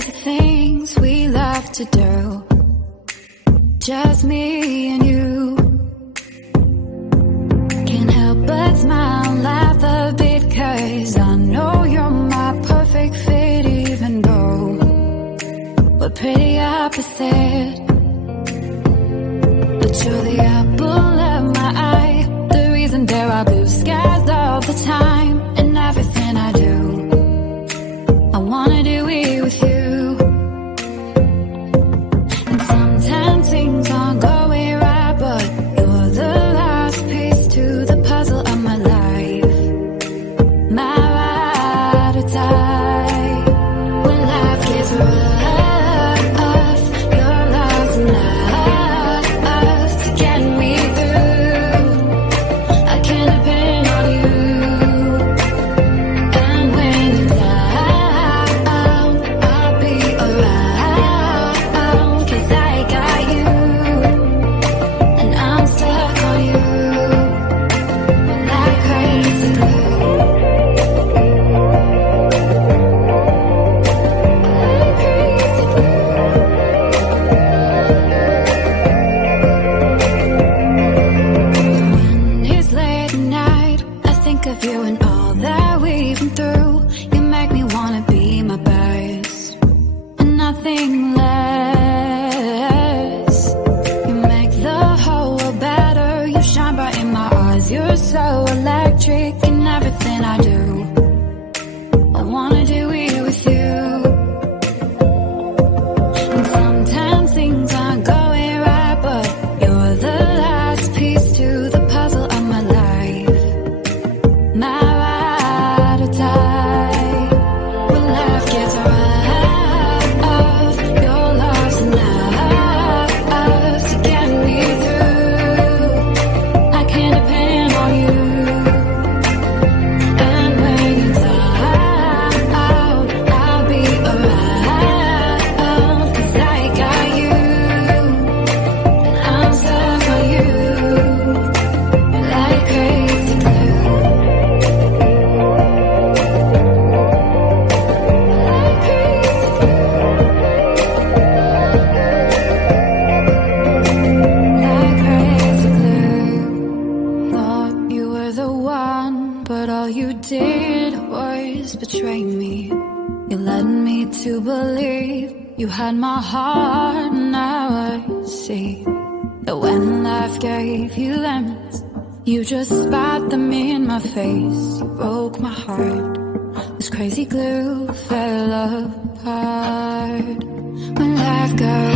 crazy things we love to do, just me and you. Can't help but smile and laugh a bit, 'cause I know you're my perfect fit, even though we're pretty opposite. But you're the apple of my eye, the reason there are blue skies all the time. And everything I do, I wanna do it with you. And sometimes things aren't going right, but you're the last piece to the puzzle of my life. My ride or die. When life gets rough, your love's enough to get me through. I can depend on you. And when you're down, I'll be around, 'cause I got you. And I'm stuck on you like crazy glue. Like crazy glue. When it's late at night, I think of you and all that we've been through. You make me wanna be my best and nothing less. You make the whole world better. You shine bright in my eyes. You're so electric in everything I do. I wanna do it with you. And sometimes things aren't going right, but you're the last piece to the puzzle of my life. My ride or die. When life gets rough, your love's enough to get me through. I can depend on you. And when you're down, I'll be around, 'cause I got you. And I'm stuck on you like crazy glue. Like crazy glue. Like crazy glue. Thought you were the one, but all you did was betray me. You led me to believe you had my heart. Now I see that when life gave you lemons, you just spat them in my face. You broke my heart. This crazy glue fell apart. When life got